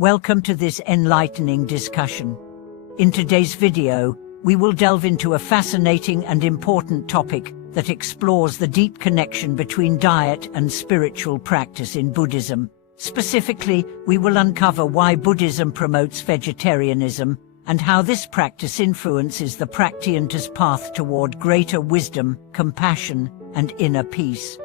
Welcome to this enlightening discussion. In today's video, we will delve into a fascinating and important topic that explores the deep connection between diet and spiritual practice in Buddhism. Specifically, we will uncover why Buddhism promotes vegetarianism and how this practice influences the practitioner's path toward greater wisdom, compassion, and inner peace.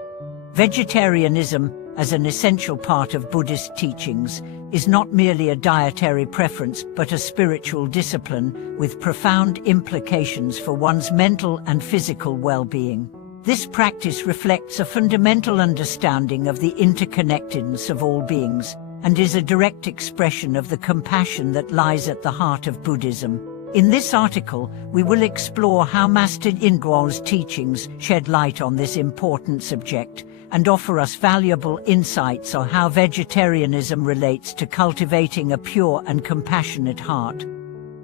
Vegetarianism, as an essential part of Buddhist teachings, is not merely a dietary preference but a spiritual discipline with profound implications for one's mental and physical well-being. This practice reflects a fundamental understanding of the interconnectedness of all beings and is a direct expression of the compassion that lies at the heart of Buddhism. In this article, we will explore how Master Yinguang's teachings shed light on this important subject and offer us valuable insights on how vegetarianism relates to cultivating a pure and compassionate heart.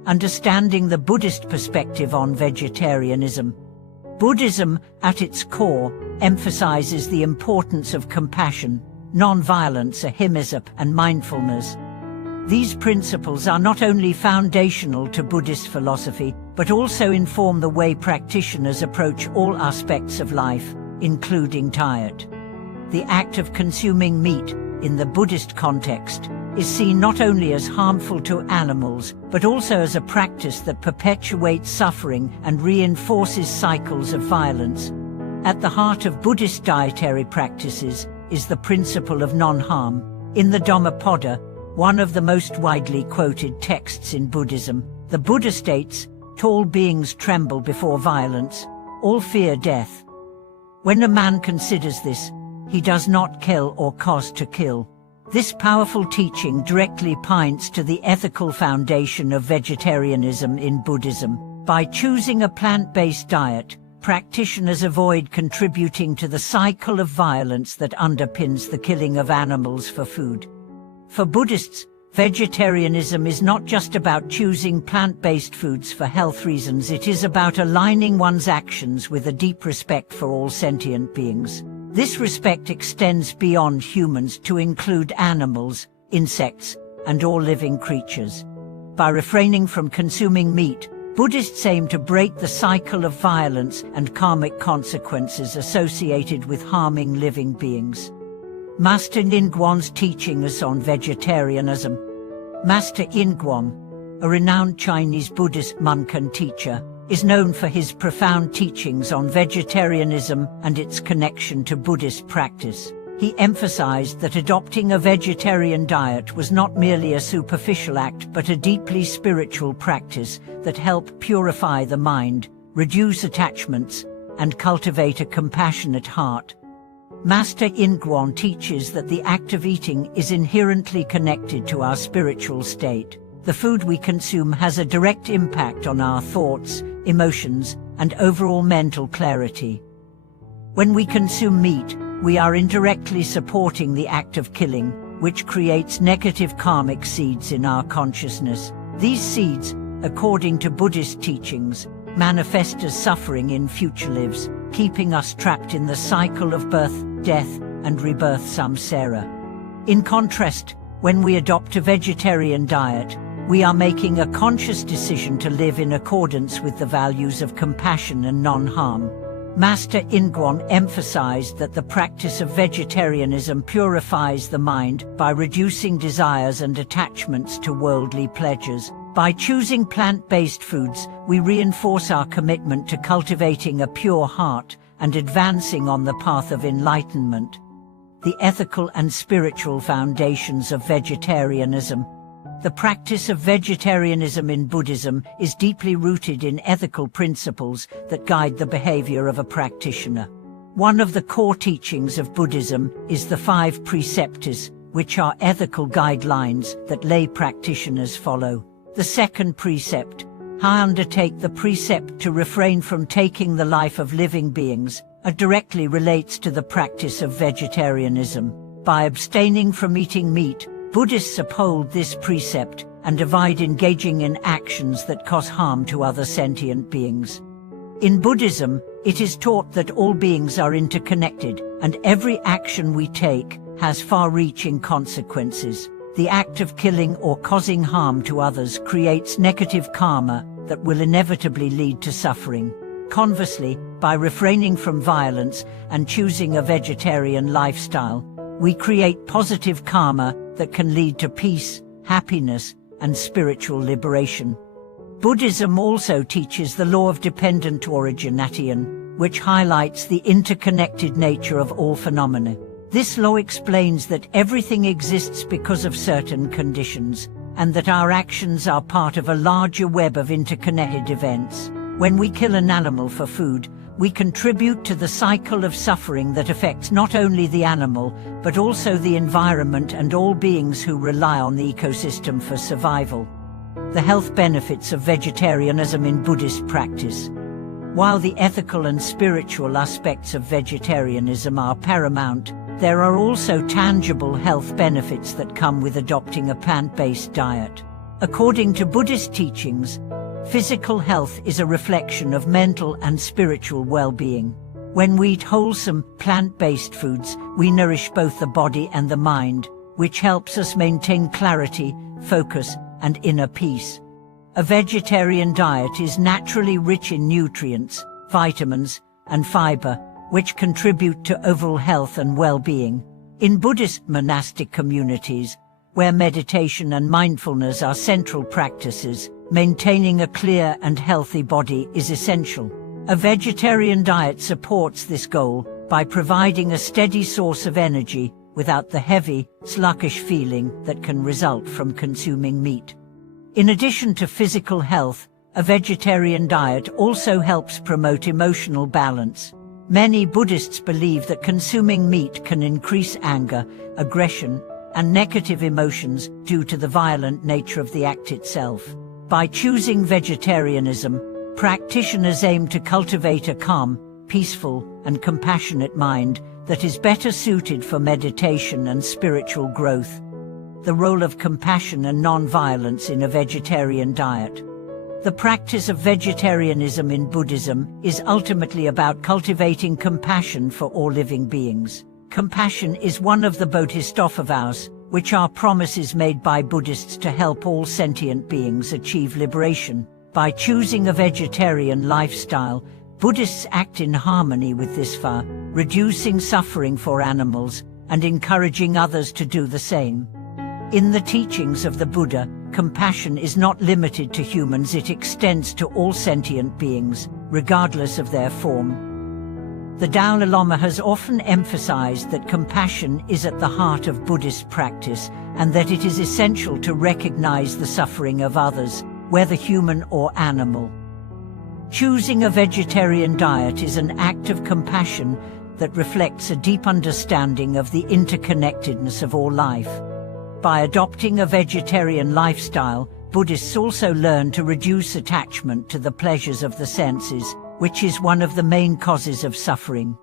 Understanding the Buddhist perspective on vegetarianism. Buddhism, at its core, emphasizes the importance of compassion, non-violence, ahimsa, and mindfulness. These principles are not only foundational to Buddhist philosophy, but also inform the way practitioners approach all aspects of life, including diet. The act of consuming meat, in the Buddhist context, is seen not only as harmful to animals, but also as a practice that perpetuates suffering and reinforces cycles of violence. At the heart of Buddhist dietary practices is the principle of non-harm. In the Dhammapada, one of the most widely quoted texts in Buddhism, the Buddha states, "All beings tremble before violence, all fear death. When a man considers this, he does not kill or cause to kill." This powerful teaching directly points to the ethical foundation of vegetarianism in Buddhism. By choosing a plant-based diet, practitioners avoid contributing to the cycle of violence that underpins the killing of animals for food. For Buddhists, vegetarianism is not just about choosing plant-based foods for health reasons, it is about aligning one's actions with a deep respect for all sentient beings. This respect extends beyond humans to include animals, insects, and all living creatures. By refraining from consuming meat, Buddhists aim to break the cycle of violence and karmic consequences associated with harming living beings. Master Yinguang's teachings on vegetarianism. Master Yinguang, a renowned Chinese Buddhist monk and teacher, is known for his profound teachings on vegetarianism and its connection to Buddhist practice. He emphasized that adopting a vegetarian diet was not merely a superficial act but a deeply spiritual practice that helped purify the mind, reduce attachments, and cultivate a compassionate heart. Master Yinguang teaches that the act of eating is inherently connected to our spiritual state. The food we consume has a direct impact on our thoughts, emotions, and overall mental clarity. When we consume meat, we are indirectly supporting the act of killing, which creates negative karmic seeds in our consciousness. These seeds, according to Buddhist teachings, manifest as suffering in future lives, keeping us trapped in the cycle of birth, death, and rebirth samsara. In contrast, when we adopt a vegetarian diet, we are making a conscious decision to live in accordance with the values of compassion and non-harm. Master Yinguang emphasized that the practice of vegetarianism purifies the mind by reducing desires and attachments to worldly pleasures. By choosing plant-based foods, we reinforce our commitment to cultivating a pure heart and advancing on the path of enlightenment. The ethical and spiritual foundations of vegetarianism. The practice of vegetarianism in Buddhism is deeply rooted in ethical principles that guide the behavior of a practitioner. One of the core teachings of Buddhism is the 5 precepts, which are ethical guidelines that lay practitioners follow. The second precept, "I undertake the precept to refrain from taking the life of living beings," directly relates to the practice of vegetarianism. By abstaining from eating meat, Buddhists uphold this precept and avoid engaging in actions that cause harm to other sentient beings. In Buddhism, it is taught that all beings are interconnected, and every action we take has far-reaching consequences. The act of killing or causing harm to others creates negative karma that will inevitably lead to suffering. Conversely, by refraining from violence and choosing a vegetarian lifestyle, we create positive karma that can lead to peace, happiness, and spiritual liberation. Buddhism also teaches the law of dependent origination, which highlights the interconnected nature of all phenomena. This law explains that everything exists because of certain conditions, and that our actions are part of a larger web of interconnected events. When we kill an animal for food, we contribute to the cycle of suffering that affects not only the animal, but also the environment and all beings who rely on the ecosystem for survival. The health benefits of vegetarianism in Buddhist practice. While the ethical and spiritual aspects of vegetarianism are paramount, there are also tangible health benefits that come with adopting a plant-based diet. According to Buddhist teachings, physical health is a reflection of mental and spiritual well-being. When we eat wholesome, plant-based foods, we nourish both the body and the mind, which helps us maintain clarity, focus, and inner peace. A vegetarian diet is naturally rich in nutrients, vitamins, and fiber, which contribute to overall health and well-being. In Buddhist monastic communities, where meditation and mindfulness are central practices, maintaining a clear and healthy body is essential. A vegetarian diet supports this goal by providing a steady source of energy without the heavy, sluggish feeling that can result from consuming meat. In addition to physical health, a vegetarian diet also helps promote emotional balance. Many Buddhists believe that consuming meat can increase anger, aggression, and negative emotions due to the violent nature of the act itself. By choosing vegetarianism, practitioners aim to cultivate a calm, peaceful, and compassionate mind that is better suited for meditation and spiritual growth. The role of compassion and non-violence in a vegetarian diet. The practice of vegetarianism in Buddhism is ultimately about cultivating compassion for all living beings. Compassion is one of the Bodhisattva vows, which are promises made by Buddhists to help all sentient beings achieve liberation. By choosing a vegetarian lifestyle, Buddhists act in harmony with this vow, reducing suffering for animals and encouraging others to do the same. In the teachings of the Buddha, compassion is not limited to humans, it extends to all sentient beings, regardless of their form. The Dalai Lama has often emphasized that compassion is at the heart of Buddhist practice and that it is essential to recognize the suffering of others, whether human or animal. Choosing a vegetarian diet is an act of compassion that reflects a deep understanding of the interconnectedness of all life. By adopting a vegetarian lifestyle, Buddhists also learn to reduce attachment to the pleasures of the senses, which is one of the main causes of suffering.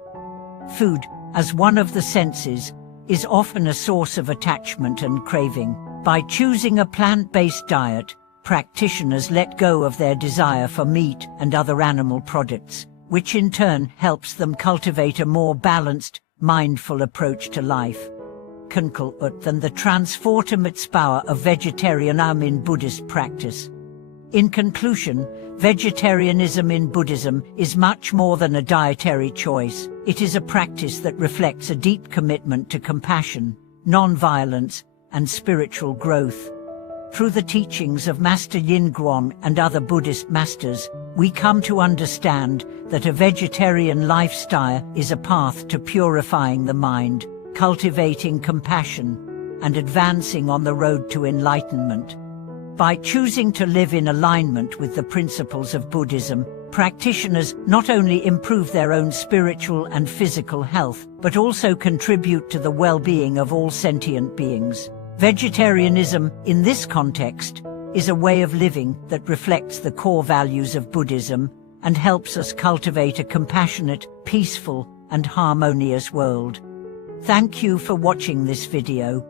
Food, as one of the senses, is often a source of attachment and craving. By choosing a plant-based diet, practitioners let go of their desire for meat and other animal products, which in turn helps them cultivate a more balanced, mindful approach to life. Than the transformative power of vegetarianism in Buddhist practice. In conclusion, vegetarianism in Buddhism is much more than a dietary choice. It is a practice that reflects a deep commitment to compassion, non-violence, and spiritual growth. Through the teachings of Master Yin Guang and other Buddhist masters, we come to understand that a vegetarian lifestyle is a path to purifying the mind, cultivating compassion, and advancing on the road to enlightenment. By choosing to live in alignment with the principles of Buddhism, practitioners not only improve their own spiritual and physical health, but also contribute to the well-being of all sentient beings. Vegetarianism, in this context, is a way of living that reflects the core values of Buddhism and helps us cultivate a compassionate, peaceful, and harmonious world. Thank you for watching this video.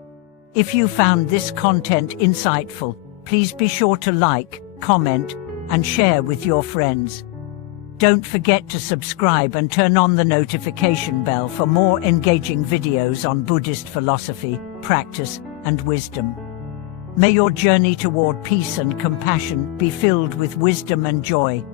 If you found this content insightful, please be sure to like, comment, and share with your friends. Don't forget to subscribe and turn on the notification bell for more engaging videos on Buddhist philosophy, practice, and wisdom. May your journey toward peace and compassion be filled with wisdom and joy.